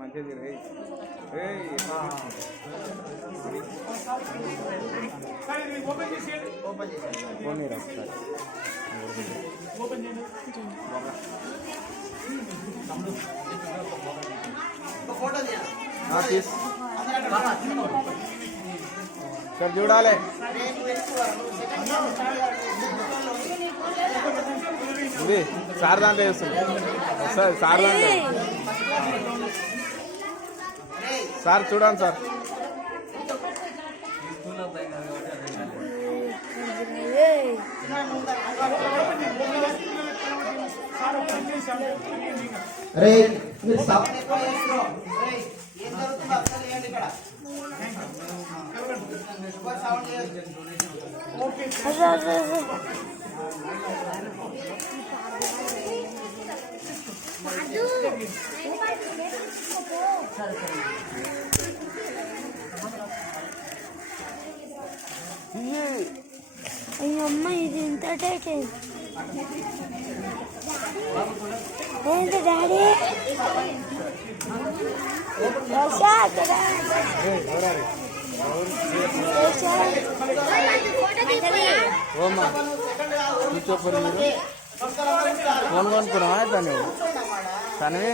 మంచిది రే సార్ చూడాలి ఇది సార్ దాంట్లో చేస్తుంది సార్ సార్ దాంట్లో సార్ చూడండి సార్ అరే అమ్మ ఇది ఇంత టైట్ ఏంటి డాడీ ఓమ్మా కూర్చోపడి మీరు ఫోన్ కొనుక్కున్నావా తను తనవి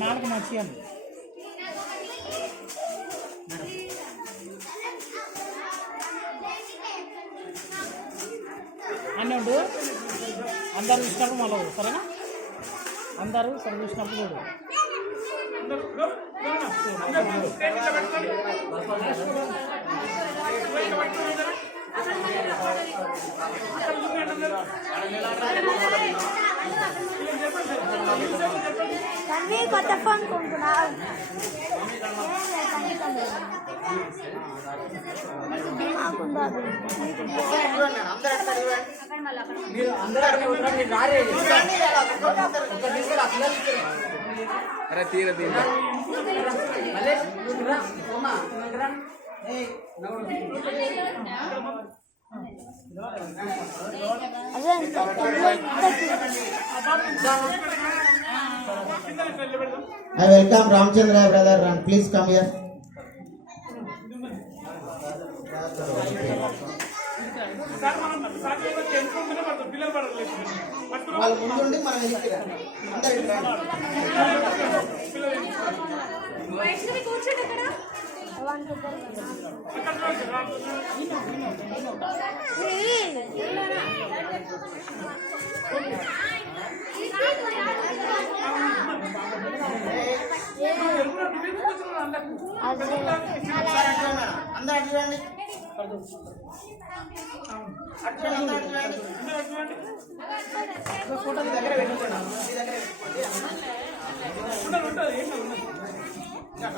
నాలుగు మంచిగా అన్నీ ఉండు అందరూ చూసినప్పుడు మళ్ళీ సరేనా అందరూ సరే చూసినప్పుడు కొత్త ఫోన్ కొనుక్కున్నా అరే తీర తీర I welcome Ramchandra brother and please come here. వాళ్ళ ముందుండి మనం కూర్చోండి ఇక్కడ అందరూ చూడండి ఫోటో దగ్గర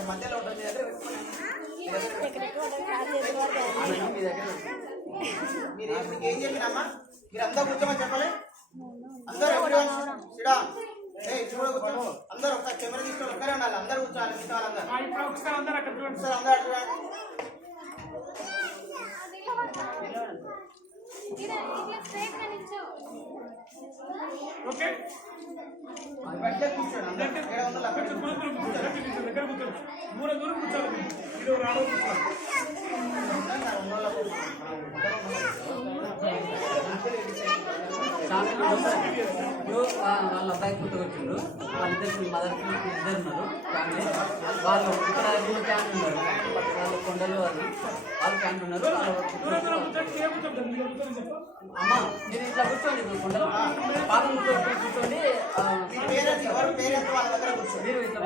మధ్యలో ఉంటుంది మీరు ఏం చెప్పినమ్మా మీరు అందరూ కూర్చోమని చెప్పాలి అందరూ చూడ కూర్చో అందరూ ఒక కెమెరా తీసుకొని ఒక్కరే ఉండాలి అందరూ కూర్చోవాలి మిగతా వాళ్ళందరూ అందరూ ఓకే దూరం దూరం కూర్చోాలి ఇది రాడో వాళ్ళ అబ్బాయి పుట్టుకొచ్చిండ్రు వాళ్ళిద్దరు మదర్ ఇద్దరు ఉన్నారు ఫ్యామిలీ వాళ్ళు ఇక్కడ క్యాంప్ ఉన్నారు వాళ్ళు కొండలు వాళ్ళు క్యాంప్ ఉన్నారు అమ్మ మీరు ఇట్లా కూర్చోండి కొండలు పాపం కూర్చోండి మీరు ఇట్లా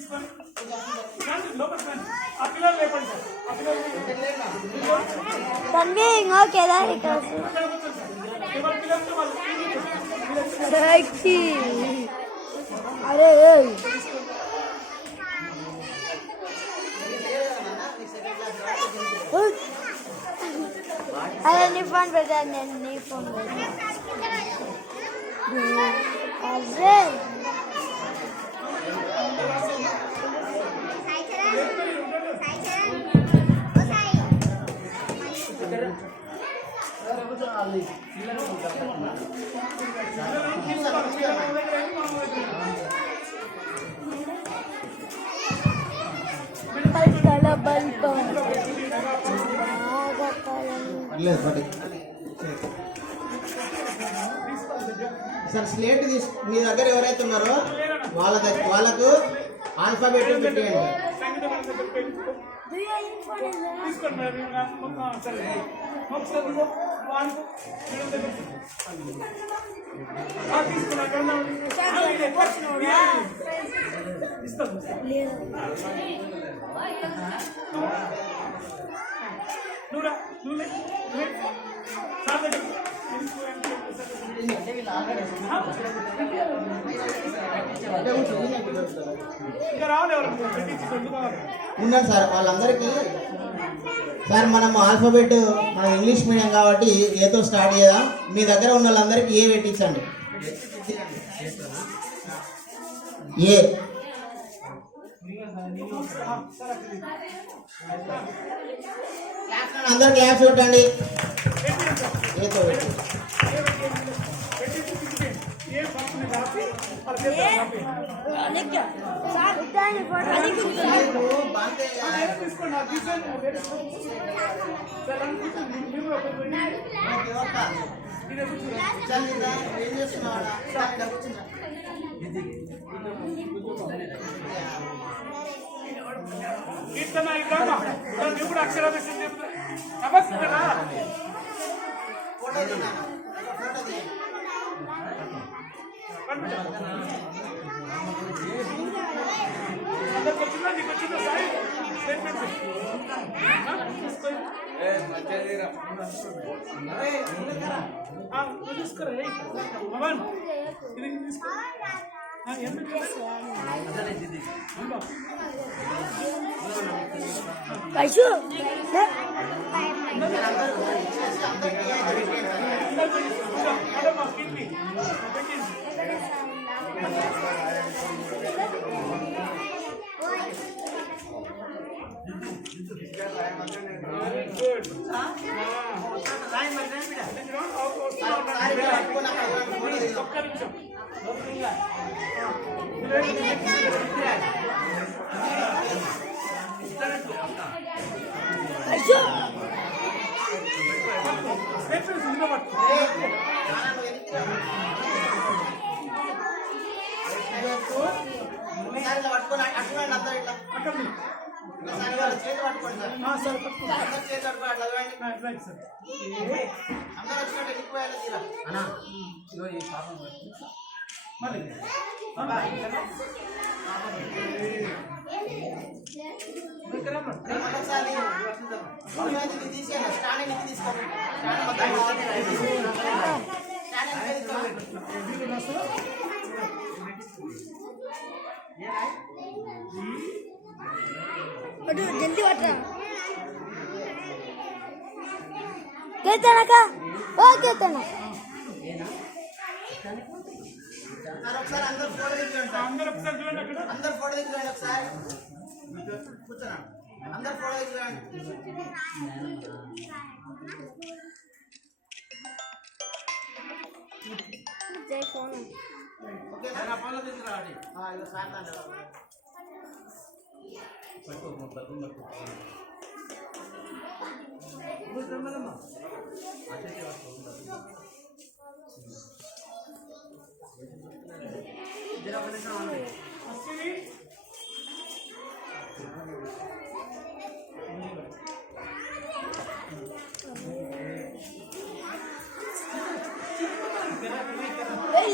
తీసుకొని లోపలికి రండి. ఆ పిల్లలు లేపండి సార్. ఆ పిల్లలు తన్వి ఇంకో కేదారి కాదు అక్కడ కూర్చోండి సార్. ఎవరి పిల్లలతో వాళ్ళు అరే అరే నీ ఫోన్ పెట్టాను నేను నీ ఫోన్ అదే సార్ స్లేట్ మీ దగ్గర ఎవరైతే ఉన్నారో వాళ్ళకు ఆల్ఫాబెట్ పెట్టేయండి. తీసుకోండి మేడం. సరే ఒకసారి ఇస్తాను. నువ్వురా నువ్వు సార్ దగ్గర ఇంకా రావాలి. ఎవరు పెట్టించి ఎందుకు కావాలి? ఉన్నారు సార్ వాళ్ళందరికీ. సార్ మనం ఆల్ఫాబెట్ మన ఇంగ్లీష్ మీడియం కాబట్టి ఏతో స్టార్ట్ చేద్దాం. మీ దగ్గర ఉన్న వాళ్ళందరికీ ఏ పెట్టించండి. ఏ అందరు క్లాప్స్ కొట్టండి. ఏతో కీర్తన ఇద్దామా? నువ్వు కూడా అక్షరాభ్యాసం చెప్తా. నమస్కారా అందరికి వచ్చిందా? నీకు వచ్చిందా సాయి? తీసుకురా భవన్ ఇది తీసుకో. ఎందుకు ఒక్క నిమిషం. పట్టుకొని అట్లా అందరూ ఇట్లా అక్కడ చేతి పట్టుకోండి సార్. సార్ పట్టుకుంటా. అందరూ చేతి పట్టుకోండి అట్లా చూడండి. సార్ అందరూ వచ్చినట్టు వెళ్ళిపోయాలి తీరా. మరి ఒకసారి తీసేయండి. స్టాండింగ్ నుంచి తీసుకోండి. జల్దీ పట్టరా కేతనక ఓ కేతన ఒకసారి అందరూ ఫోటో దిగుతాండి సార్. అందరూ ఒకసారి చూడండి. అక్కడ అందరు ఫోటో దిగుతాండి. ఒకసారి కూర్చోండి. అందరు ఫోటో దిగుతాండి. జై ఫోన్ ఓకే సార్. ఫోటో దిగుతాండి. ఇక సార్ తాండి.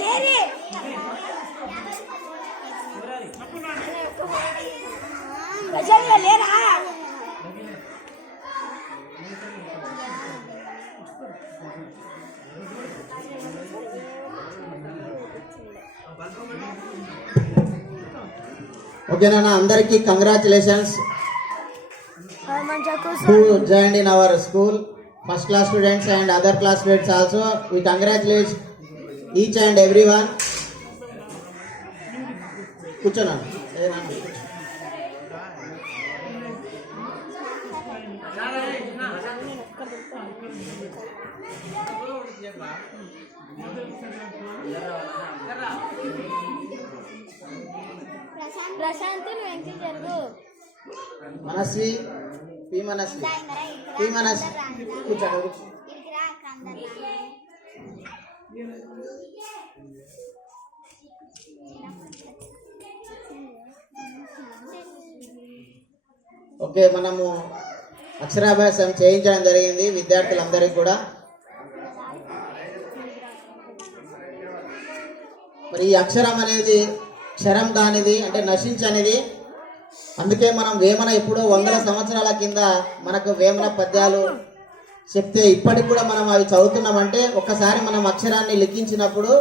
లేరే అప్పుడు ప్రశాంత్ లేరా ఓకేనా అందరికీ కంగ్రాచులేషన్స్ మంచిగా who joined in our school, first class students and other class students also. We congratulate each and everyone. కూర్చోనా Prashanth నువ్వు ఎంకి జరుగు మనస్వి పి మనస్వి పి మనస్వి కూర్చోండి ఓకే మనము అక్షరాభ్యాసం చేయించడం జరిగింది విద్యార్థులందరికీ కూడా. మరి ఈ అక్షరం అనేది క్షరం కానిది అంటే నశించనిది. అందుకే మనం వేమన ఎప్పుడో 100 సంవత్సరాల కింద మనకు వేమన పద్యాలు చెప్తే ఇప్పటికి కూడా మనం అవి చదువుతున్నామంటే ఒక్కసారి మనం అక్షరాన్ని లిఖించినప్పుడు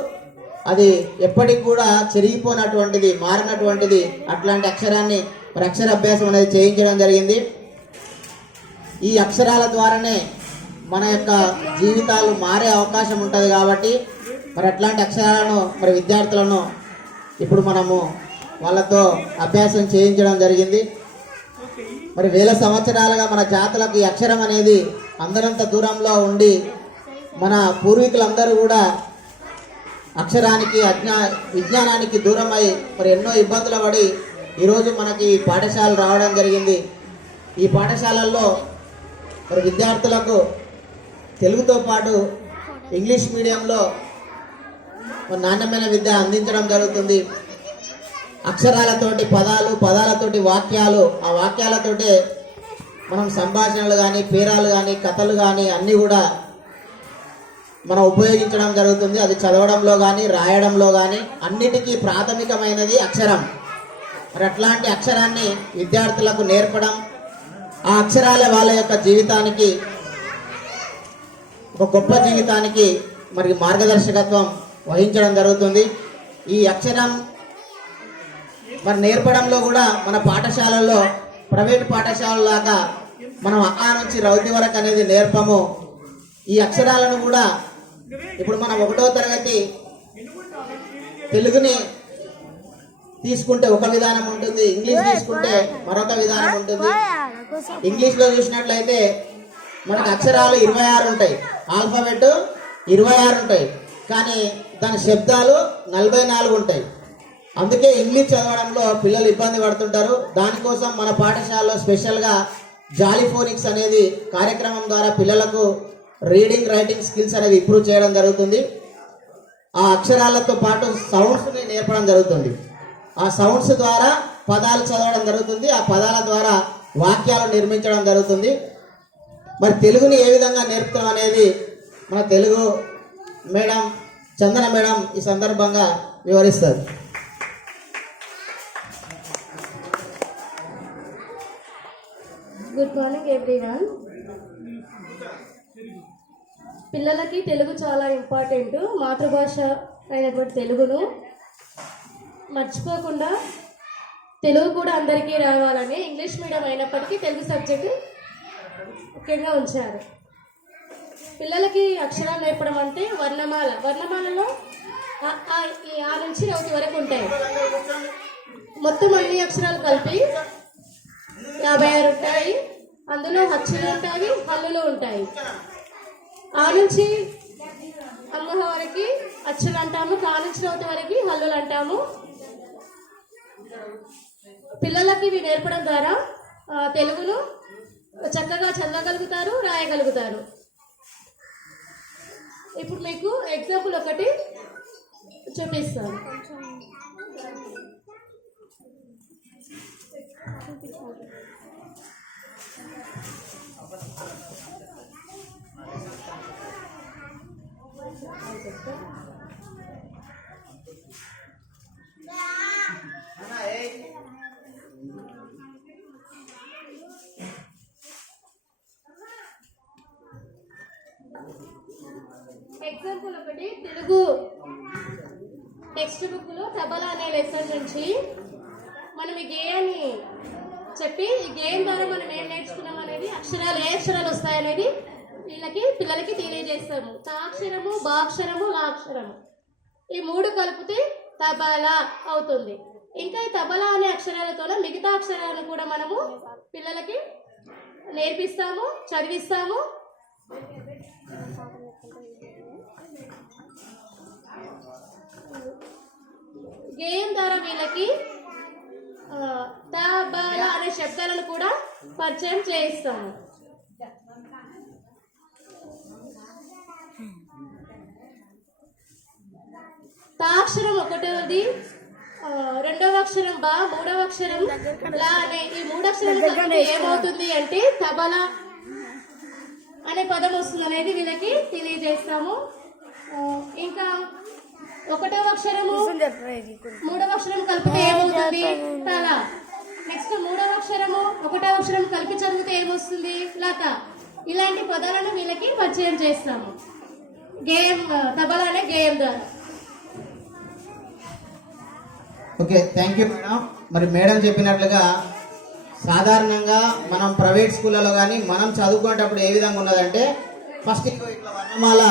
అది ఎప్పటికి కూడా చెరిగిపోయినటువంటిది, మారినటువంటిది. అట్లాంటి అక్షరాన్ని మరి అక్షరాభ్యాసం అనేది చేయించడం జరిగింది. ఈ అక్షరాల ద్వారానే మన యొక్క జీవితాలు మారే అవకాశం ఉంటుంది కాబట్టి మరి అట్లాంటి అక్షరాలను మరి విద్యార్థులను ఇప్పుడు మనము వాళ్ళతో అభ్యాసం చేయించడం జరిగింది. మరి వేల సంవత్సరాలుగా మన జాతులకు ఈ అక్షరం అనేది అందరంత దూరంలో ఉండి మన పూర్వీకులందరూ కూడా అక్షరానికి విజ్ఞానానికి దూరమై మరి ఎన్నో ఇబ్బందులు పడి ఈరోజు మనకి పాఠశాలలు రావడం జరిగింది. ఈ పాఠశాలల్లో మరి విద్యార్థులకు తెలుగుతో పాటు ఇంగ్లీష్ మీడియంలో నాణ్యమైన విద్య అందించడం జరుగుతుంది. అక్షరాలతోటి పదాలు, పదాలతోటి వాక్యాలు, ఆ వాక్యాలతోటే మనం సంభాషణలు కానీ, పేరాలు కానీ, కథలు కానీ అన్నీ కూడా మనం ఉపయోగించడం జరుగుతుంది. అది చదవడంలో కానీ, రాయడంలో కానీ అన్నిటికీ ప్రాథమికమైనది అక్షరం. మరి అట్లాంటి అక్షరాన్ని విద్యార్థులకు నేర్పడం, ఆ అక్షరాలే వాళ్ళ యొక్క జీవితానికి ఒక గొప్ప జీవితానికి మరి మార్గదర్శకత్వం వహించడం జరుగుతుంది. ఈ అక్షరం మరి నేర్పడంలో కూడా మన పాఠశాలల్లో ప్రైవేట్ పాఠశాలలాగా మనం ఆ నుంచి రౌతి వరకు అనేది నేర్పము. ఈ అక్షరాలను కూడా ఇప్పుడు మనం 1వ తరగతి తెలుగుని తీసుకుంటే ఒక విధానం ఉంటుంది, ఇంగ్లీష్ తీసుకుంటే మరొక విధానం ఉంటుంది. ఇంగ్లీష్లో చూసినట్లయితే మనకు అక్షరాలు 26 ఉంటాయి, ఆల్ఫాబెట్ 26 ఉంటాయి, కానీ దాని శబ్దాలు 44 ఉంటాయి. అందుకే ఇంగ్లీష్ చదవడంలో పిల్లలు ఇబ్బంది పడుతుంటారు. దానికోసం మన పాఠశాలలో స్పెషల్గా జాలిఫోనిక్స్ అనేది కార్యక్రమం ద్వారా పిల్లలకు రీడింగ్, రైటింగ్ స్కిల్స్ అనేది ఇంప్రూవ్ చేయడం జరుగుతుంది. ఆ అక్షరాలతో పాటు సౌండ్స్ని నేర్పడం జరుగుతుంది. ఆ సౌండ్స్ ద్వారా పదాలు చదవడం జరుగుతుంది. ఆ పదాల ద్వారా వాక్యాలు నిర్మించడం జరుగుతుంది. మరి తెలుగుని ఏ విధంగా నేర్పుతాం అనేది మన తెలుగు మేడం చందన మేడం ఈ సందర్భంగా వివరిస్తారు. Good morning everyone. పిల్లలకి తెలుగు చాలా ఇంపార్టెంట్. మాతృభాష అయినటువంటి తెలుగును మర్చిపోకుండా తెలుగు కూడా అందరికీ రావాలని ఇంగ్లీష్ మీడియం అయినప్పటికీ తెలుగు సబ్జెక్టు ముఖ్యంగా ఉంచారు. పిల్లలకి అక్షరాలు నేర్పడం అంటే వర్ణమాలలో ఆ నుంచి రౌతి వరకు ఉంటాయి. మొత్తం అన్ని అక్షరాలు కలిపి 56 ఉంటాయి. అందులో హచ్చులు ఉంటాయి, హల్లులు ఉంటాయి. ఆ నుంచి అమ్మహ వరకు అచ్చులు అంటాము, కా నుంచి రౌతి వరకు హల్లులు అంటాము. పిల్లలకి ఇవి నేర్పడం ద్వారా తెలుగును చక్కగా చదవగలుగుతారు, రాయగలుగుతారు. ఇప్పుడు మీకు ఎగ్జాంపుల్ ఒకటి చూపిస్తాను. టెక్స్ట్ బుక్లో తబలా అనే లెసన్ నుంచి మనం ఈ గేయాన్ని చెప్పి ఈ గేయం ద్వారా మనం ఏం నేర్చుకున్నాం అనేది అక్షరాలు ఏ అక్షరాలు వస్తాయనేది పిల్లలకి తెలియజేస్తాము. తాక్షరము, బాక్షరము, లాక్షరము ఈ 3 కలిపితే తబలా అవుతుంది. ఇంకా ఈ తబలా అనే అక్షరాలతో మిగతా అక్షరాలను కూడా మనము పిల్లలకి నేర్పిస్తాము, చదివిస్తాము. గేయం ద్వారా వీళ్ళకి తబలా అనే శబ్దాలను కూడా పరిచయం చేయిస్తాము. తాక్షరం ఒకటవది, రెండవ అక్షరం బా, మూడవ అక్షరం లా అనే ఈ 3 అక్షరాలు కలిపితే ఏమవుతుంది అంటే తబలా అనే పదం వస్తుంది అనేది వీళ్ళకి తెలియజేస్తాము. ఇంకా 1వ అక్షరము 3వ అక్షరం కలిపితే ఏమవుతుంది తల. నెక్స్ట్ 3వ అక్షరము 1వ అక్షరం కలిపి చదివితే ఏమొస్తుంది లత. ఇలాంటి పదాలను వీళ్ళకి పరిచయం చేస్తాము గేయం, తబలా అనే గేయం ద్వారా. Okay, thank you madam. మరి మేడం చెప్పినట్లుగా సాధారణంగా మనం ప్రైవేట్ స్కూళ్ళలో కానీ మనం చదువుకునేటప్పుడు ఏ విధంగా ఉన్నదంటే ఫస్ట్ ఇట్లా వర్ణమాల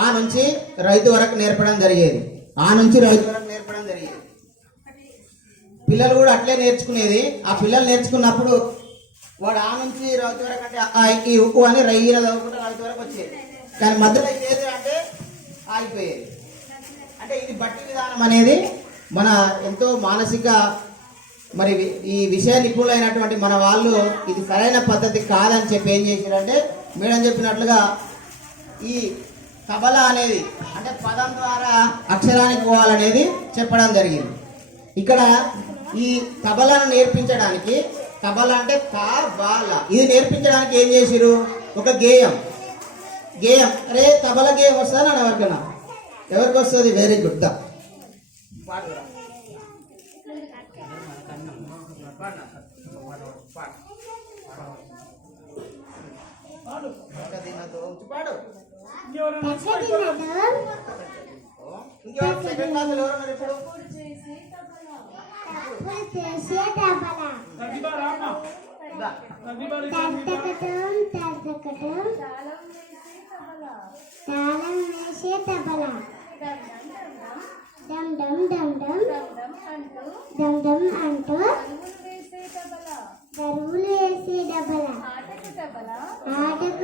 ఆ నుంచి రైతు వరకు నేర్పడం జరిగేది. పిల్లలు కూడా అట్లే నేర్చుకునేది. ఆ పిల్లలు నేర్చుకున్నప్పుడు వాడు ఆ నుంచి రైతు వరకు అంటే ఈ ఉక్కు అని రయ్యిన చదువుకుంటే రైతు వరకు వచ్చేది. కానీ మధ్యలో ఏది అంటే ఆగిపోయేది. అంటే ఇది బట్టి విధానం అనేది మన ఎంతో మానసిక మరి ఈ విషయ నిపుణులైనటువంటి మన వాళ్ళు ఇది సరైన పద్ధతి కాదని చెప్పి ఏం చేశారంటే మేడం చెప్పినట్లుగా ఈ తబలా అనేది అంటే పదం ద్వారా అక్షరానికి పోవాలనేది చెప్పడం జరిగింది. ఇక్కడ ఈ తబలాను నేర్పించడానికి, తబలా అంటే తబలా, ఇది నేర్పించడానికి ఏం చేసిరు, ఒక గేయం. అరే తబలా గేయం వస్తుందని అడగన్నా, ఎవరికి వస్తుంది? Very good. దరువులు వేసే డబలా, ఆటకు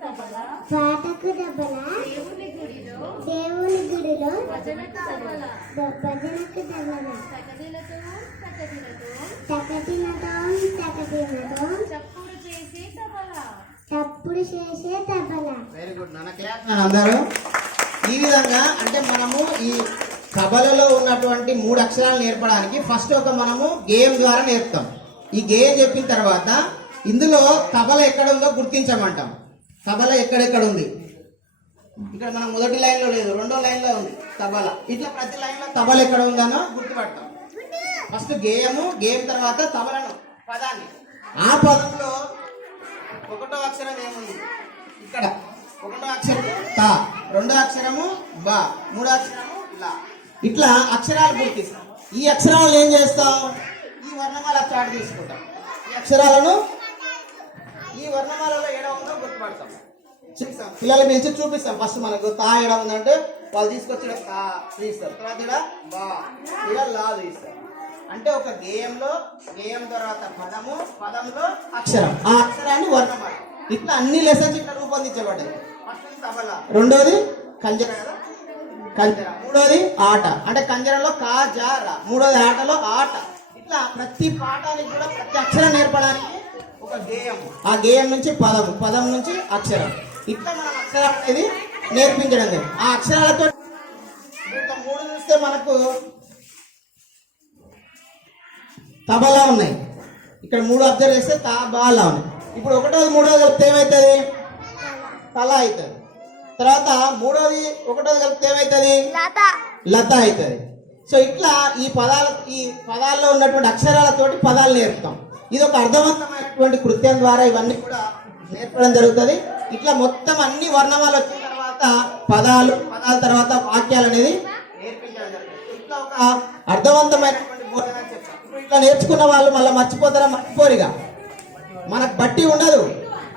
దబలా, పాటకు దబలా, దేవుని గుడిలో భజనకు దబలా, తప్పుడు చేసే తబలా. వెరీ గుడ్ నాన్న, క్లాస్ అందరూ. ఈ విధంగా అంటే మనము ఈ తబలలో ఉన్నటువంటి 3 అక్షరాలు నేర్పడానికి ఫస్ట్ మనము గేయం ద్వారా నేర్పుతాం. ఈ గేయం చెప్పిన తర్వాత ఇందులో తబల ఎక్కడ ఉందో గుర్తించమంటాం. తబల ఎక్కడెక్కడ ఉంది, ఇక్కడ మనం మొదటి లైన్లో లేదు, 2వ లైన్లో ఉంది తబల. ఇట్లా ప్రతి లైన్లో తబల ఎక్కడ ఉందనో గుర్తుపడతాం. ఫస్ట్ గేయం తర్వాత తబలను పదాన్ని, ఆ పదంలో 1వ అక్షరం ఏముంది, ఇక్కడ 1వ అక్షరం తా, 2వ అక్షరము బా, 3వ అక్షరము లా. ఇట్లా అక్షరాలు గుర్తిస్తాం. ఈ అక్షరాలను ఏం చేస్తాం, ఈ వర్ణమాల చాటు తీసుకుంటాం. ఈ అక్షరాలను ఈ వర్ణమాలలో ఏడ ఉందో గుర్తుపడతాం. పిల్లలు పిలిచి చూపిస్తాం. ఫస్ట్ మనకు తా ఏడ ఉందంటే వాళ్ళు తీసుకొచ్చి తా తీస్తారు, తర్వాత ఇక్కడ బా, ఇక్కడ లా తీస్తారు. అంటే ఒక గేయం తర్వాత పదంలో అక్షరం, ఆ అక్షరాన్ని వర్ణమాల. ఇట్లా అన్ని లెసన్స్ ఇక్కడ రూపొందించబడ్డాయి. ఫస్ట్ తబలా, 2వది కంజర కదా, కంజర, 3వది ఆట అంటే కంజరలో కాజార, 3వది ఆటలో ఆట. ఇట్లా ప్రతి పాఠానికి కూడా ప్రతి అక్షరం నేర్పడానికి ఒక గేయం, ఆ గేయం నుంచి పదం నుంచి అక్షరం. ఇట్లా మనం అక్షరం అనేది నేర్పించడం లేదు. ఆ అక్షరాలతో ఇంకా 3 చూస్తే మనకు తబలా ఉన్నాయి. ఇక్కడ 3 అబ్జర్వ్ చేస్తే తబలా ఉన్నాయి. ఇప్పుడు 1వది 3వది కలిపితే ఏమవుతుంది, తల అవుతుంది. తర్వాత 3వది 1వది కలిపితే ఏమవుతుంది, లత అవుతుంది. సో ఇట్లా ఈ పదాల్లో ఉన్నటువంటి అక్షరాలతోటి పదాలు నేర్పుతాం. ఇది ఒక అర్థవంతమైనటువంటి కృత్యం ద్వారా ఇవన్నీ కూడా నేర్పడం జరుగుతుంది. ఇట్లా మొత్తం అన్ని వర్ణమాలు వచ్చిన తర్వాత పదాల తర్వాత వాక్యాలు అనేది నేర్పించడం ఒక అర్థవంతమైనటువంటి బోధన చెప్తాం. ఇప్పుడు ఇట్లా నేర్చుకున్న వాళ్ళు మళ్ళీ మర్చిపోతారా? మర్చిపోరుగా. మనకు బట్టి ఉండదు.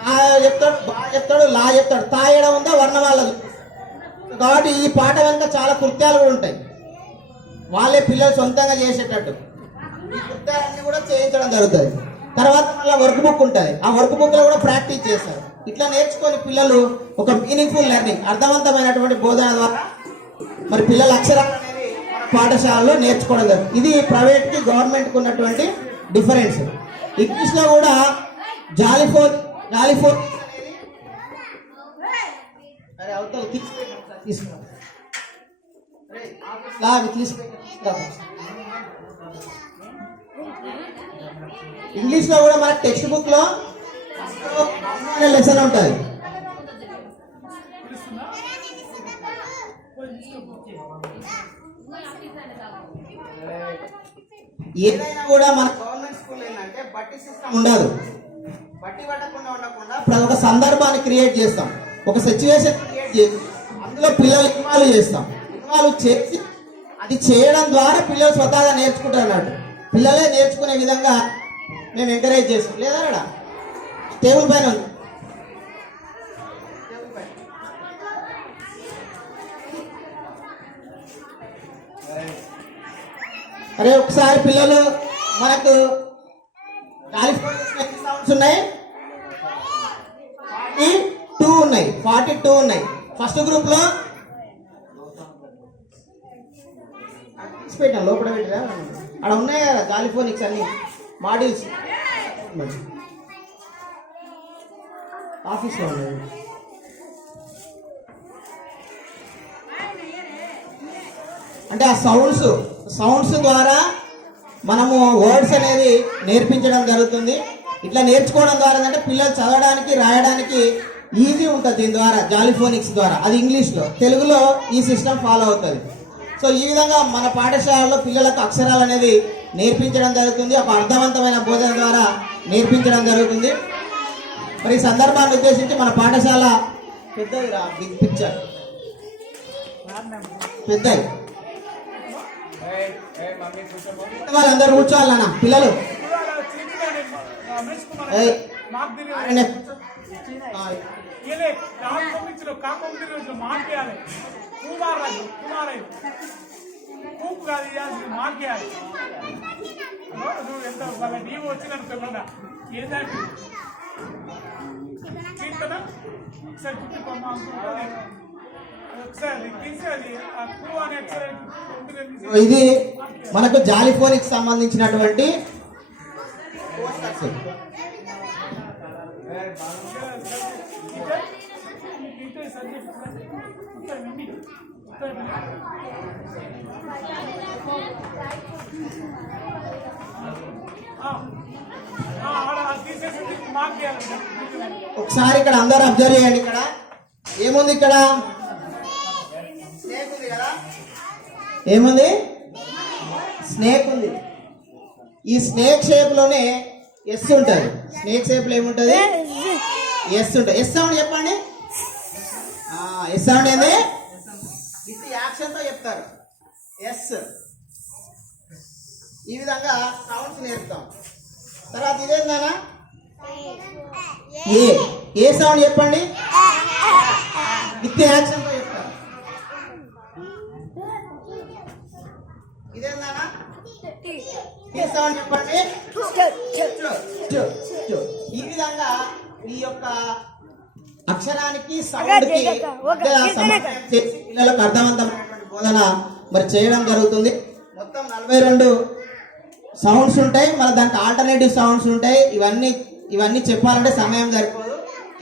ఆ చెప్తాడు, బా చెప్తాడు, లా చెప్తాడు, తాయడం ఉందా వర్ణమాలది. కాబట్టి ఈ పాట వెనుక చాలా కృత్యాలు కూడా ఉంటాయి. వాళ్ళే పిల్లలు సొంతంగా చేసేటట్టు ఈ కృత్యాలన్నీ కూడా చేయించడం జరుగుతుంది. తర్వాత మళ్ళీ వర్క్ బుక్ ఉంటుంది. ఆ వర్క్ బుక్ లో కూడా ప్రాక్టీస్ చేస్తారు. ఇట్లా నేర్చుకొని పిల్లలు ఒక మీనింగ్ఫుల్ లెర్నింగ్, అర్థవంతమైనటువంటి బోధన ద్వారా మరి పిల్లల అక్షరాలు అనేది పాఠశాలలో నేర్చుకోవడం జరుగుతుంది. ఇది ప్రైవేట్ కి గవర్నమెంట్ కి ఉన్నటువంటి డిఫరెన్స్. ఇంగ్లీష్ లో కూడా జాలిఫోన్ అరే అవుతారు ఇంగ్లీష్ లో కూడా మన టెక్స్ట్ బుక్ లో లెసన్ ఉంటుంది. ఏదైనా కూడా మన గవర్నమెంట్ స్కూల్ ఏంటంటే బట్టి సిస్టమ్ ఉండదు. బట్టి పట్టకుండా ఉండకుండా ఒక సందర్భాన్ని క్రియేట్ చేస్తాం, ఒక సిచ్యువేషన్ క్రియేట్ చేసి అందులో పిల్లలు ఇన్వాల్వ్ చేస్తాం. ఇన్వాల్వ్ చేసి అది చేయడం ద్వారా పిల్లలు స్వతహాగా నేర్చుకుంటారు అన్నట్టు. పిల్లలే నేర్చుకునే విధంగా మేము ఎంకరేజ్ చేస్తాం. లేదా టేబుల్ పైన ఉంది. అరే ఒకసారి పిల్లలు మనకు సౌండ్స్ ఉన్నాయి, 42 ఉన్నాయి. ఫస్ట్ గ్రూప్ లో పెట్టాను, లోపల పెట్టిరా అక్కడ ఉన్నాయి కదా గాలిఫోనిక్స్ అన్ని మాడ్యూల్స్ ఆఫీస్ లో ఉన్నాయి. అంటే ఆ సౌండ్స్ ద్వారా మనము వర్డ్స్ అనేది నేర్పించడం జరుగుతుంది. ఇట్లా నేర్చుకోవడం ద్వారా అంటే పిల్లలు చదవడానికి రాయడానికి ఈజీ ఉంటుంది. దీని ద్వారా జాలిఫోనిక్స్ ద్వారా అది ఇంగ్లీష్లో, తెలుగులో ఈ సిస్టమ్ ఫాలో అవుతుంది. సో ఈ విధంగా మన పాఠశాలలో పిల్లలకు అక్షరాలు అనేది నేర్పించడం జరుగుతుంది. ఒక అర్థవంతమైన బోధన ద్వారా నేర్పించడం జరుగుతుంది. మరి ఈ సందర్భాన్ని ఉద్దేశించి మన పాఠశాల పెద్దది రా, బిగ్ పిక్చర్ పెద్దది, వాళ్ళందరూ కూర్చోవాలన్నా పిల్లలు. ఇది మనకు జాలిఫోనిక్ సంబంధించినటువంటి ఒకసారి ఇక్కడ అందరూ అబ్జర్వ్ చేయండి. ఇక్కడ ఏముంది? ఇక్కడ స్నేక్ ఉంది కదా, ఏముంది? స్నేక్ ఉంది. ఈ స్నేక్ షేప్ లోనే ఎస్ ఉంటుంది. స్నేక్ షేప్ లో ఏముంటది? ఎస్ ఉంటుంది. ఎస్ సౌండ్ చెప్పండి. ఎస్ సౌండ్ ఏంది? ఇది యాక్షన్ తో చెప్తారు. ఎస్. ఈ విధంగా సౌండ్స్ నేర్పుతాం. తర్వాత ఇదేందా? ఏ సౌండ్ చెప్పండి. విత్ యాక్షన్ తో చెప్తారు. ఇదేందా? ఏ సౌండ్ చెప్పండి. ఈ విధంగా ఈ యొక్క అక్షరానికి సౌండ్ కి పిల్లలకు అర్థవంతమైనటువంటి బోధన మరి చేయడం జరుగుతుంది. మొత్తం 42 సౌండ్స్ ఉంటాయి. మరి దానికి ఆల్టర్నేటివ్ సౌండ్స్ ఉంటాయి. ఇవన్నీ చెప్పాలంటే సమయం సరిపోదు.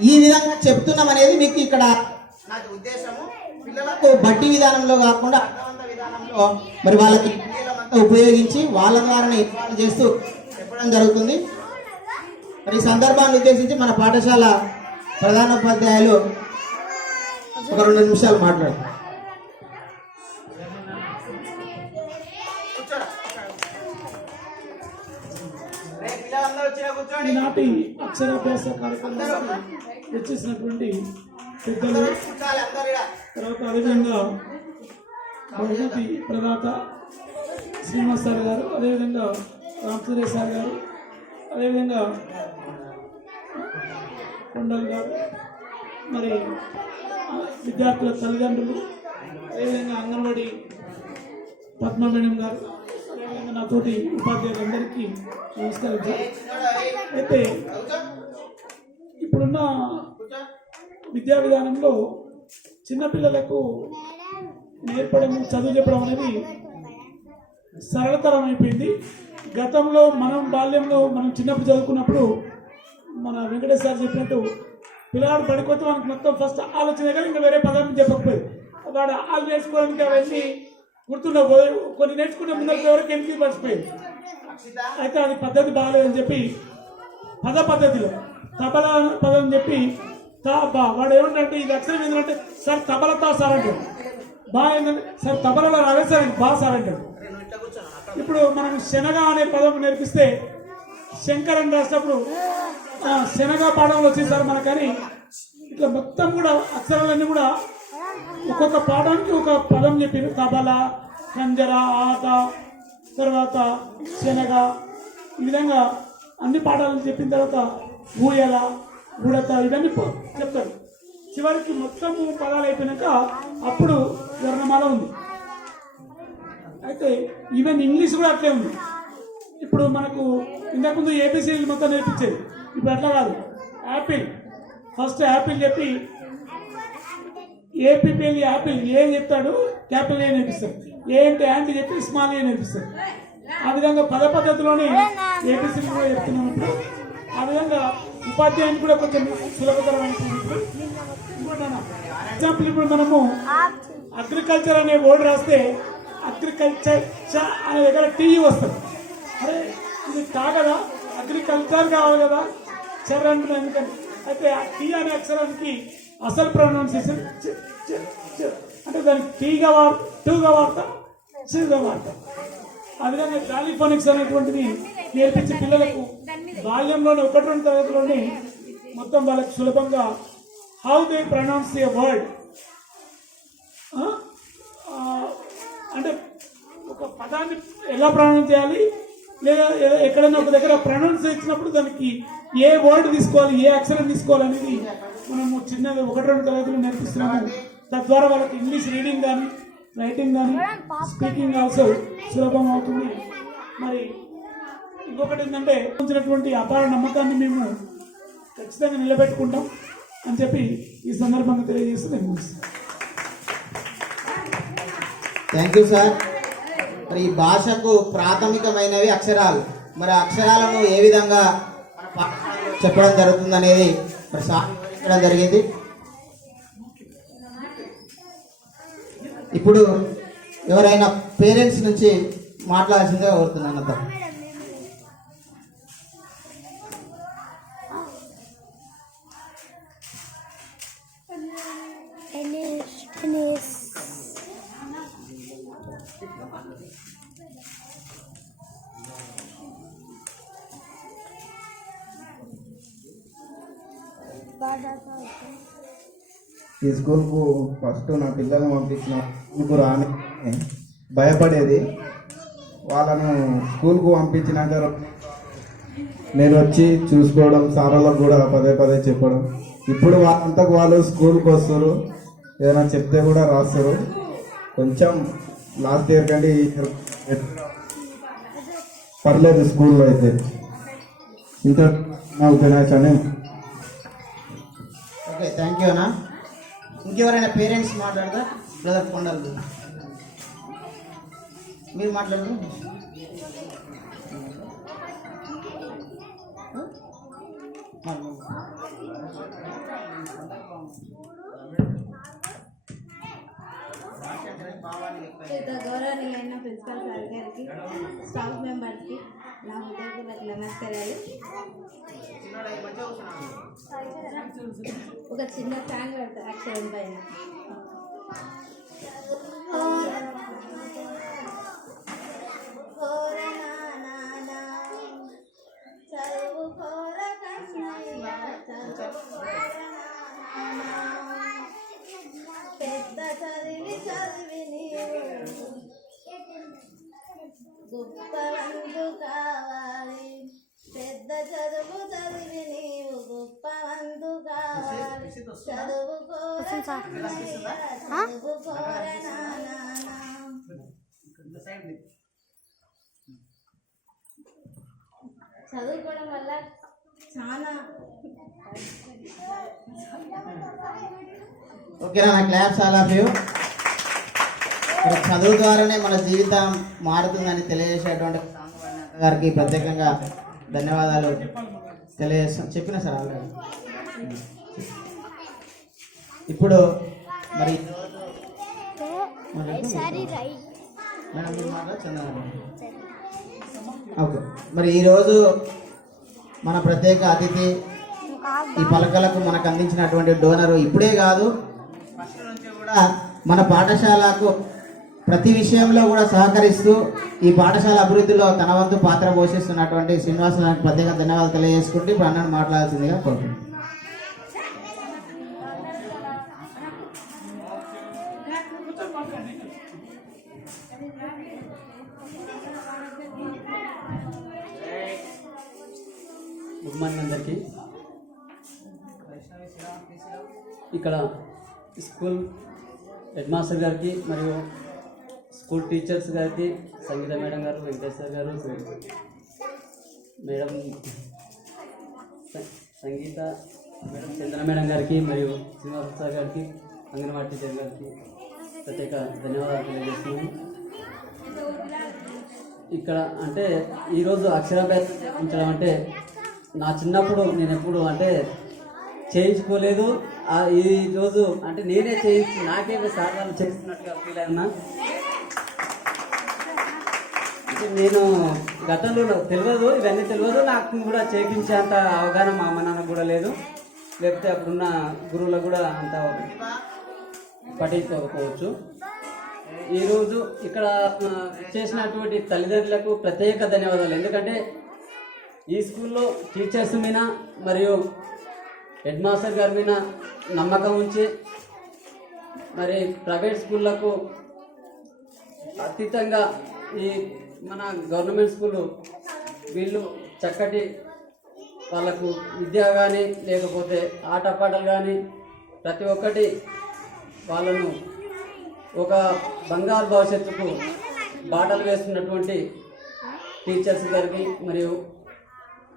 ఈ విధంగా చెప్తున్నాం అనేది మీకు ఇక్కడ నాకు ఉద్దేశము. పిల్లలకు బట్టి విధానంలో కాకుండా అర్థవంత విధానంలో మరి వాళ్ళకి ఉపయోగించి వాళ్ళ ద్వారానే ఇన్వాల్వ్ చేస్తూ చెప్పడం జరుగుతుంది. మరి ఈ సందర్భాన్ని ఉద్దేశించి మన పాఠశాల ప్రధానోపాధ్యాయులు ఒక 2 నిమిషాలు మాట్లాడతారు. ఈనాటి అక్షరాభ్యాస కార్యక్రమానికి వచ్చేసినటువంటి పెద్దలు, తర్వాత అదేవిధంగా బహుమతి ప్రదాత శ్రీనివాస్ సార్ గారు, అదేవిధంగా రామచంద్ర సార్ గారు, అదేవిధంగా కొండల్ గారు, మరి విద్యార్థుల తల్లిదండ్రులు, అదేవిధంగా అంగన్వాడీ పద్మ మేడం గారు, అదేవిధంగా నాతోటి ఉపాధ్యాయులందరికీ నమస్కారం సార్. అయితే ఇప్పుడున్న విద్యా విధానంలో చిన్నపిల్లలకు నేర్పడం, చదువు చెప్పడం అనేది సరళతరం అయిపోయింది. గతంలో మనం బాల్యంలో మనం చిన్నప్పుడు చదువుకున్నప్పుడు మన వెంకటేష్ సార్ చెప్పినట్టు పిల్లవాడు పడిపోతే మనకు మొత్తం ఫస్ట్ ఆలోచన దగ్గర ఇంకా వేరే పదం చెప్పకపోయేది. వాడు ఆలు నేర్చుకోవడానికి అవన్నీ గుర్తుండకపోయి కొన్ని నేర్చుకునే ముందరికి వరకు ఎందుకు మర్చిపోయింది. అయితే అది పద్ధతి బాగాలేదని చెప్పి పద్ధతిలో తబలా పదం చెప్పి బా వాడు ఏమంటే ఇది అక్షరం ఏంటంటే సార్ తబలతా సార్ అంటాడు, బా ఏంటంటే సార్ తబలలో రాలేదు సార్ బా సార్ అంటాడు. ఇప్పుడు మనం శనగ అనే పదం నేర్పిస్తే శంకర్ అని రాసినప్పుడు శనగ పాఠంలో వచ్చింది సార్ మనకని ఇట్లా మొత్తం కూడా అక్షరాలన్నీ కూడా ఒక్కొక్క పాఠానికి ఒక పదం చెప్పారు. తబల, కంజర, ఆట, తర్వాత శనగ, ఈ విధంగా అన్ని పాఠాలను చెప్పిన తర్వాత ఊయల, ఉడత ఇవన్నీ చెప్తారు. చివరికి మొత్తము పదాలు అయిపోయినాక అప్పుడు వర్ణమాల ఉంది. అయితే ఈవెన్ ఇంగ్లీష్ కూడా అట్లే ఉంది. ఇప్పుడు మనకు ఇంతకుముందు ఏబిసిడీలు మొత్తం నేర్పించేది, ఇప్పుడు అట్లా కాదు. యాపిల్ ఫస్ట్ యాపిల్ చెప్పి ఏపీపీఎల్ యాపిల్ ఏ చెప్తాడు, క్యాపిటల్ ఏ నేర్పిస్తాడు. ఏ అంటే యాంటీ చెప్పి స్మాల్ ఏ నేర్పిస్తాడు. ఆ విధంగా పద్ధతిలోనే ఏబిసిడీ కూడా చెప్తున్నాం. ఇప్పుడు ఆ విధంగా ఉపాధ్యాయుని కూడా కొంచెం సులభతరమైన ఎగ్జాంపుల్. ఇప్పుడు మనము అగ్రికల్చర్ అనే వర్డ్ రాస్తే అగ్రికల్చర్ అనే దగ్గర టీఈ వస్తుంది. అరే ఇది కాగదా, అగ్రికల్చర్ కావాలి కదా చర్ అంటున్నా. ఎందుకంటే అయితే ఆ టీ అనే అక్షరానికి అసలు ప్రొనౌన్సియేషన్ అంటే దానికి టీగా టూగా వాడతాం, చిగా వాడతాం. ఆ విధంగా పాలిఫోనిక్స్ అనేటువంటిది నేర్పించే పిల్లలకు బాల్యంలోనే 1-2 తరగతిలోనే మొత్తం వాళ్ళకి సులభంగా how they pronounce a word, అంటే ఒక పదాన్ని ఎలా ప్రొనౌన్స్ చేయాలి, లేదా ఎక్కడైనా ఒక దగ్గర ప్రొనౌన్స్ ఇచ్చినప్పుడు దానికి ఏ వర్డ్ తీసుకోవాలి, ఏ అక్షరం తీసుకోవాలి అనేది మనము చిన్నది 1-2 తరగతులు నేర్పిస్తున్నాము. తద్వారా వాళ్ళకి ఇంగ్లీష్ రీడింగ్ కానీ, రైటింగ్ కానీ, స్పీకింగ్ ఆల్సో సులభం అవుతుంది. మరి ఇంకొకటి ఏంటంటే ఉంచినటువంటి అపార నమ్మకాన్ని మేము ఖచ్చితంగా నిలబెట్టుకుంటాం అని చెప్పి ఈ సందర్భంగా తెలియజేస్తూ నేను థ్యాంక్ యూ సార్. మరి ఈ భాషకు ప్రాథమికమైనవి అక్షరాలు. మరి అక్షరాలను ఏ విధంగా చెప్పడం జరుగుతుంది అనేది మరి సాధించడం జరిగింది. ఇప్పుడు ఎవరైనా పేరెంట్స్ నుంచి మాట్లాడాల్సిందే కోరుతున్నాను. అంతా ఈ స్కూల్కు ఫస్ట్ నా పిల్లల్ని పంపించిన స్కూల్కు రాని భయపడేది. వాళ్ళను స్కూల్కు పంపించినాక నేను వచ్చి చూసుకోవడం, సార్లకు కూడా పదే చెప్పడం. ఇప్పుడు వాళ్ళంతకు వాళ్ళు స్కూల్కి వస్తారు, ఏదైనా చెప్తే కూడా రాస్తారు. కొంచెం లాస్ట్ ఇయర్ కంటే ఈ ఇయర్ పర్లేదు స్కూల్లో అయితే. ఇంత అవుతున్నాయి అని. ఓకే, థ్యాంక్ యూ అన్న. ఇంకెవరైనా పేరెంట్స్ మాట్లాడదా? బ్రదర్ కొండల్ మీరు మాట్లాడదు. గౌరవనీయులైన ప్రిన్సిపల్ సార్ గారికి, స్టాఫ్ మెంబర్స్కి నా హృదయపూర్వక నమస్కారాలు. ఒక చిన్న సాంగ్ పెడతా అక్షరం పైన. పెద్ద చదివి నీవు గొప్పవంతు కావాలి, పెద్ద చదువు చదివి నీవు గొప్పవంతు కావాలి, చదువుకోర నానా. చదువుకోవడం వల్ల చాలా ఓకేనా? నా క్లాప్స్ ఆల్ ఆఫ్ యూ. చదువు ద్వారానే మన జీవితం మారుతుందని తెలియజేసేటువంటి గారికి ప్రత్యేకంగా ధన్యవాదాలు తెలియజేస్తాం. చెప్పిన సార్ ఆల్రెడీ. ఇప్పుడు మరి మేడం మీరు మాట్లాడుతున్నారు. ఓకే, మరి ఈరోజు మన ప్రత్యేక అతిథి ఈ పలకలకు మనకు అందించినటువంటి డోనరు ఇప్పుడే కాదు, ఫస్ట్ నుంచి కూడా మన పాఠశాలకు ప్రతి విషయంలో కూడా సహకరిస్తూ ఈ పాఠశాల అభివృద్ధిలో తన వంతు పాత్ర పోషిస్తున్నటువంటి శ్రీనివాసరావుకి ప్రత్యేక ధన్యవాదాలు తెలియజేసుకుంటూ ఇప్పుడు అన్నను మాట్లాడాల్సిందిగా కోరుతున్నాను. గుడ్ మార్నింగ్ అందరికీ. ఇక్కడ స్కూల్ హెడ్ మాస్టర్ గారికి మరియు స్కూల్ టీచర్స్ గారికి, సంగీత మేడం గారు, వెంకటేశ్వర గారు, మేడం సంగీత మేడం, చంద్ర మేడం గారికి మరియు శ్రీనివాస సార్ గారికి, అంగన్వాడీ టీచర్ గారికి ప్రత్యేక ధన్యవాదాలు తెలియజేస్తున్నాను. ఇక్కడ అంటే ఈరోజు అక్షరాభ్యాసం చేయించడం అంటే నా చిన్నప్పుడు నేను ఎప్పుడు అంటే చేయించుకోలేదు. ఈరోజు అంటే నేనే చేయించి నాకేమో సార్ వాళ్ళు చేస్తున్నట్టుగా ఫీల్ అయినా. అంటే నేను గతంలో తెలియదు, ఇవన్నీ తెలియదు, నాకు కూడా చేయించేంత అవగాహన మా అమ్మ నాన్నకు కూడా లేదు, లేకపోతే అప్పుడున్న గురువులకు కూడా అంత పట్టించుకోకపోవచ్చు. ఈరోజు ఇక్కడ చేసినటువంటి తల్లిదండ్రులకు ప్రత్యేక ధన్యవాదాలు. ఎందుకంటే ఈ స్కూల్లో టీచర్స్ మీద మరియు హెడ్ మాస్టర్ గారి మీద నమ్మకం ఉంచి మరి ప్రైవేట్ స్కూళ్ళకు అతీతంగా ఈ మన గవర్నమెంట్ స్కూలు వీళ్ళు చక్కటి వాళ్ళకు విద్య కానీ లేకపోతే ఆటపాటలు కానీ ప్రతి ఒక్కటి వాళ్ళను ఒక బంగారు భవిష్యత్తుకు బాటలు వేస్తున్నటువంటి టీచర్స్ గారికి మరియు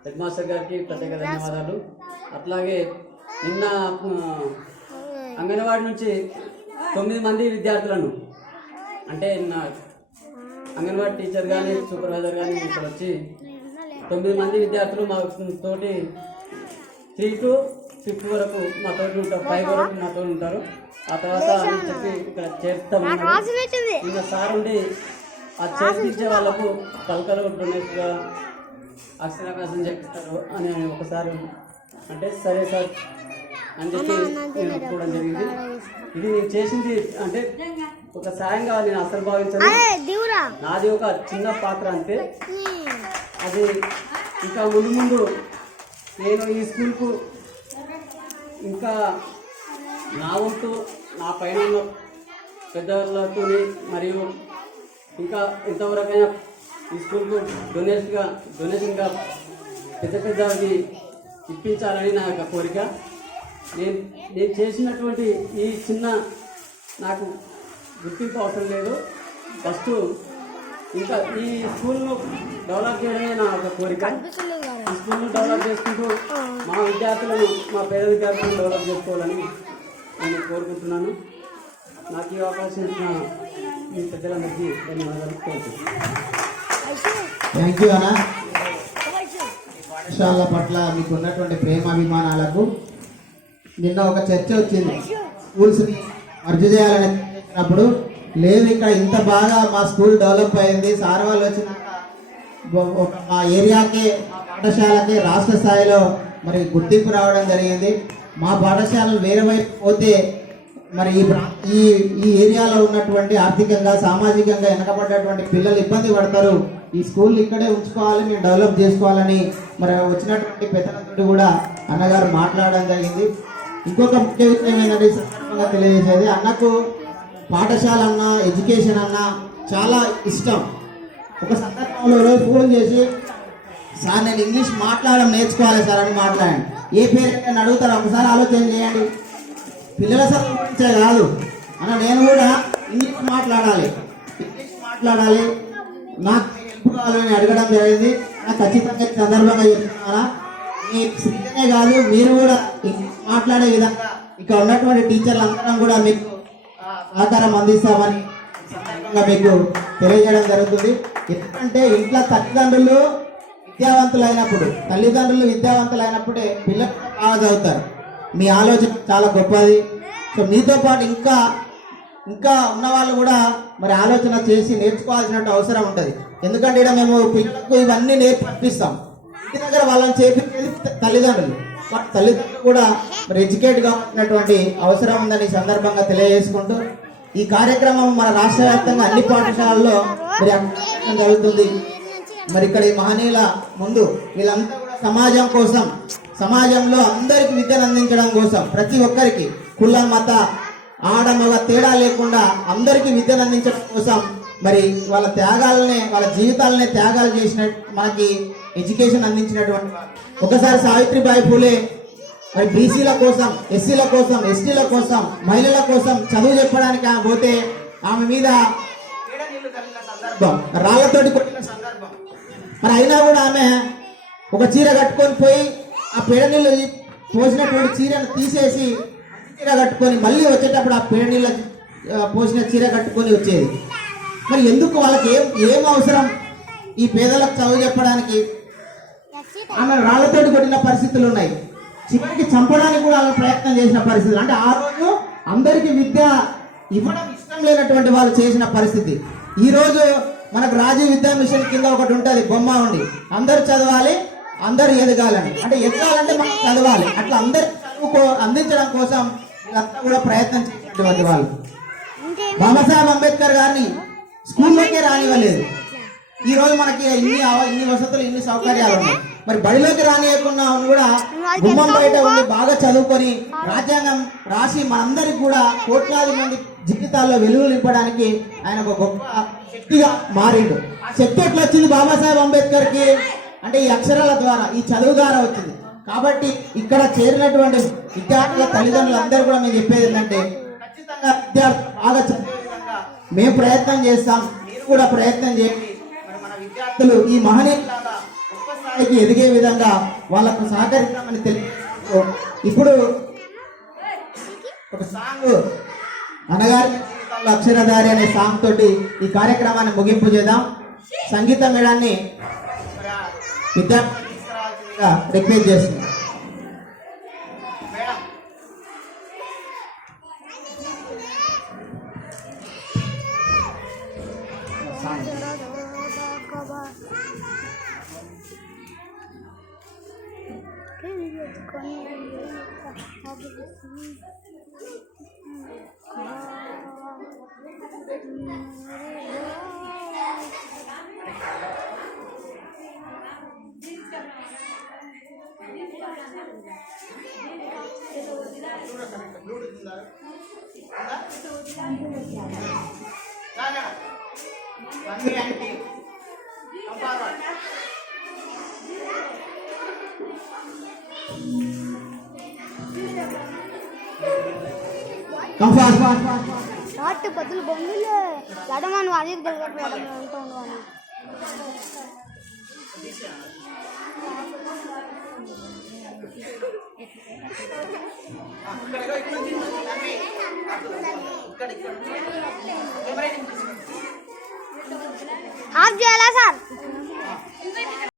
హెడ్ మాస్టర్ గారికి ప్రత్యేక ధన్యవాదాలు. అట్లాగే నిన్న అంగన్వాడీ నుంచి 9 మంది విద్యార్థులను అంటే నా అంగన్వాడీ టీచర్ కానీ సూపర్వైజర్ కానీ ఇక్కడ వచ్చి 9 మంది విద్యార్థులు మా తోటి 3 to 5 వరకు మా తోటి ఉంటారు, 5 వరకు మా తోటి ఉంటారు. ఆ తర్వాత అని చెప్పి ఇక్కడ చేస్తాము. ఇంకా సార్ ఉండి ఆ చేర్పించే వాళ్ళకు పలకలు కొట్టుకునేట్టుగా అక్షరాభ్యాసం చేపిస్తారు అని ఒకసారి అంటే సరే సార్ అని చెప్పి నేను ఒప్పుకోవడం జరిగింది. ఇది నేను చేసింది అంటే ఒక సాయంగా నేను అసలు భావించాను. నాది ఒక చిన్న పాత్ర అంతే. అది ఇంకా ముందు ముందు నేను ఈ స్కూల్కు ఇంకా నా వంతు నా పైన ఉన్న పెద్దవాళ్ళతో మరియు ఇంకా ఇంతవరకైనా ఈ స్కూల్కు డొనేషన్గా పెద్దవాళ్ళకి ఇప్పించాలని నా యొక్క కోరిక. నేను చేసినటువంటి ఈ చిన్న నాకు గుర్తింపు అవసరం లేదు. ఫస్ట్ ఇంకా ఈ స్కూల్ను డెవలప్ చేయడమే నా యొక్క కోరిక. ఈ స్కూల్ను డెవలప్ చేసుకుంటూ మా విద్యార్థులను, మా పేద విద్యార్థులను డెవలప్ చేసుకోవాలని నేను కోరుకుంటున్నాను. నాకు ఈ అవకాశం ఇచ్చిన మీ పెద్దలందరికీ ధన్యవాదాలు కోరుకుంటున్నాను. థ్యాంక్ యూ అన్న. పాఠశాల పట్ల మీకు ఉన్నటువంటి ప్రేమాభిమానాలకు నిన్న ఒక చర్చ వచ్చింది. స్కూల్స్ని మర్జ్ చేయాలని చెప్పినప్పుడు లేదు, ఇక్కడ ఇంత బాగా మా స్కూల్ డెవలప్ అయింది, సార్ వాళ్ళు వచ్చినాక మా ఏరియాకే మా పాఠశాలకి రాష్ట్ర స్థాయిలో మరి గుర్తింపు రావడం జరిగింది. మా పాఠశాలలు వేరే వైపు పోతే మరి ఈ ఏరియాలో ఉన్నటువంటి ఆర్థికంగా సామాజికంగా వెనకబడ్డటువంటి పిల్లలు ఇబ్బంది పడతారు, ఈ స్కూల్ ఇక్కడే ఉంచుకోవాలి, మేము డెవలప్ చేసుకోవాలని మరి వచ్చినటువంటి పెద్దలతో కూడా అన్నగారు మాట్లాడడం జరిగింది. ఇంకొక ముఖ్య విషయం ఏంటంటే సందర్భంగా తెలియజేసేది, అన్నకు పాఠశాల అన్న ఎడ్యుకేషన్ అన్న చాలా ఇష్టం. ఒక సందర్భంలో రోజు ఫోన్ చేసి సార్ నేను ఇంగ్లీష్ మాట్లాడడం నేర్చుకోవాలి సార్ అని మాట్లాడండి. ఏ పేరెంట్ అడుగుతారో ఒకసారి ఆలోచన చేయండి. పిల్లల చదువు గురించే కాదు అన్న, నేను కూడా ఇంగ్లీష్ మాట్లాడాలి నాకు హెల్ప్ కావాలని అడగడం జరిగింది. నాకు ఖచ్చితంగా ఈ సందర్భంగా చెప్తున్నారా, మీ శ్రీనే కాదు మీరు కూడా ఇంగ్లీష్ మాట్లాడే విధంగా ఇక్కడ ఉన్నటువంటి టీచర్లు అందరం కూడా మీకు సహకారం అందిస్తామని సందర్భంగా మీకు తెలియజేయడం జరుగుతుంది. ఎందుకంటే ఇంట్లో తల్లిదండ్రులు విద్యావంతులైనప్పుడే పిల్లలు బాగా చదువుతారు. మీ ఆలోచన చాలా గొప్పది. సో మీతో పాటు ఇంకా ఉన్న వాళ్ళు కూడా మరి ఆలోచన చేసి నేర్చుకోవాల్సిన అవసరం ఉంటుంది. ఎందుకంటే ఇక్కడ మేము పిల్లలకు ఇవన్నీ నేర్పిస్తాం. ఇంటి దగ్గర వాళ్ళని చేపించేది తల్లిదండ్రులు. తల్లిదండ్రులు కూడా మరి ఎడ్యుకేట్ కావాల్సినటువంటి అవసరం ఉందని సందర్భంగా తెలియజేసుకుంటూ ఈ కార్యక్రమం మన రాష్ట్ర వ్యాప్తంగా అన్ని పాఠశాలల్లో మరి జరుగుతుంది. మరి ఇక్కడ ఈ మహనీయుల ముందు వీళ్ళంతా కూడా సమాజం కోసం, సమాజంలో అందరికి విద్యను అందించడం కోసం, ప్రతి ఒక్కరికి కుల మత ఆడ మగ తేడా లేకుండా అందరికీ విద్యను అందించడం కోసం మరి వాళ్ళ జీవితాలనే త్యాగాలు చేసిన మనకి ఎడ్యుకేషన్ అందించినటువంటి ఒకసారి సావిత్రిబాయి పూలే మరి బీసీల కోసం, ఎస్సీల కోసం, ఎస్టీల కోసం, మహిళల కోసం చదువు చెప్పడానికి ఆమె పోతే ఆమె మీద రాళ్లతోటి కొట్టిన సందర్భం. మరి అయినా కూడా ఆమె ఒక చీర కట్టుకొని పోయి ఆ పేడ నీళ్ళు పోసినటువంటి చీరను తీసేసి చీర కట్టుకొని మళ్ళీ వచ్చేటప్పుడు ఆ పేడ నీళ్ళ పోసిన చీర కట్టుకొని వచ్చేది. మరి ఎందుకు వాళ్ళకి ఏం అవసరం ఈ పేదలకు చదువు చెప్పడానికి? ఆమె రాళ్లతోటి కొట్టిన పరిస్థితులు ఉన్నాయి. చివరికి చంపడానికి కూడా వాళ్ళు ప్రయత్నం చేసిన పరిస్థితులు. అంటే ఆ రోజు అందరికీ విద్య ఇవ్వడం ఇష్టం లేనటువంటి వాళ్ళు చేసిన పరిస్థితి. ఈ రోజు మనకు రాజీవ్ విద్యా మిషన్ కింద ఒకటి ఉంటుంది, బొమ్మ ఉండి అందరు చదవాలి, అందరు ఎదగాలని. అంటే ఎదగాలంటే మనం చదవాలి. అట్లా అందరికి చదువు అందించడం కోసం వీళ్ళంతా కూడా ప్రయత్నం చేసినటువంటి వాళ్ళు. బాబాసాహెబ్ అంబేద్కర్ గారిని స్కూల్లోకే రానివ్వలేదు. ఈ రోజు మనకి ఇన్ని వసతులు, ఇన్ని సౌకర్యాలు ఉన్నాయి. మరి బడిలోకి రానియకుండా కూడా గుమ్మం బయట ఉండి బాగా చదువుకొని రాజ్యాంగం రాసి మనందరికి కూడా కోట్లాది మంది జీవితాల్లో వెలుగు నింపడానికి ఆయన ఒక గొప్ప శక్తిగా మారిండు. ఆ శక్తి ఎట్లా వచ్చింది బాబాసాహెబ్ అంబేద్కర్ కి అంటే ఈ అక్షరాల ద్వారా, ఈ చదువు ద్వారా వచ్చింది. కాబట్టి ఇక్కడ చేరినటువంటి విద్యార్థుల తల్లిదండ్రులు అందరూ కూడా మేము చెప్పేది ఏంటంటే ఖచ్చితంగా విద్యార్థులు బాగా చదివే విధంగా మేము ప్రయత్నం చేస్తాం, మీరు కూడా ప్రయత్నం చేయండి. మరి మన విద్యార్థులు ఈ మహనీయులాగా గొప్ప స్థాయికి ఎదిగే విధంగా వాళ్ళకు సహకరిస్తామని తెలియజేస్తూ ఇప్పుడు ఒక సాంగ్ అనగారి జీవితంలో అక్షరధారి అనే సాంగ్ తోటి ఈ కార్యక్రమాన్ని ముగింపు చేద్దాం. సంగీత మేళాన్ని విద్యార్థులు తీసుకురావాల్సిందిగా రిక్వెస్ట్ చేస్తుంది. వాటి బదులు బొంగులే ఎడమను అది గెలగట్టు అంటూ ఉండవని ఆఫ్ చేయాలా సార్?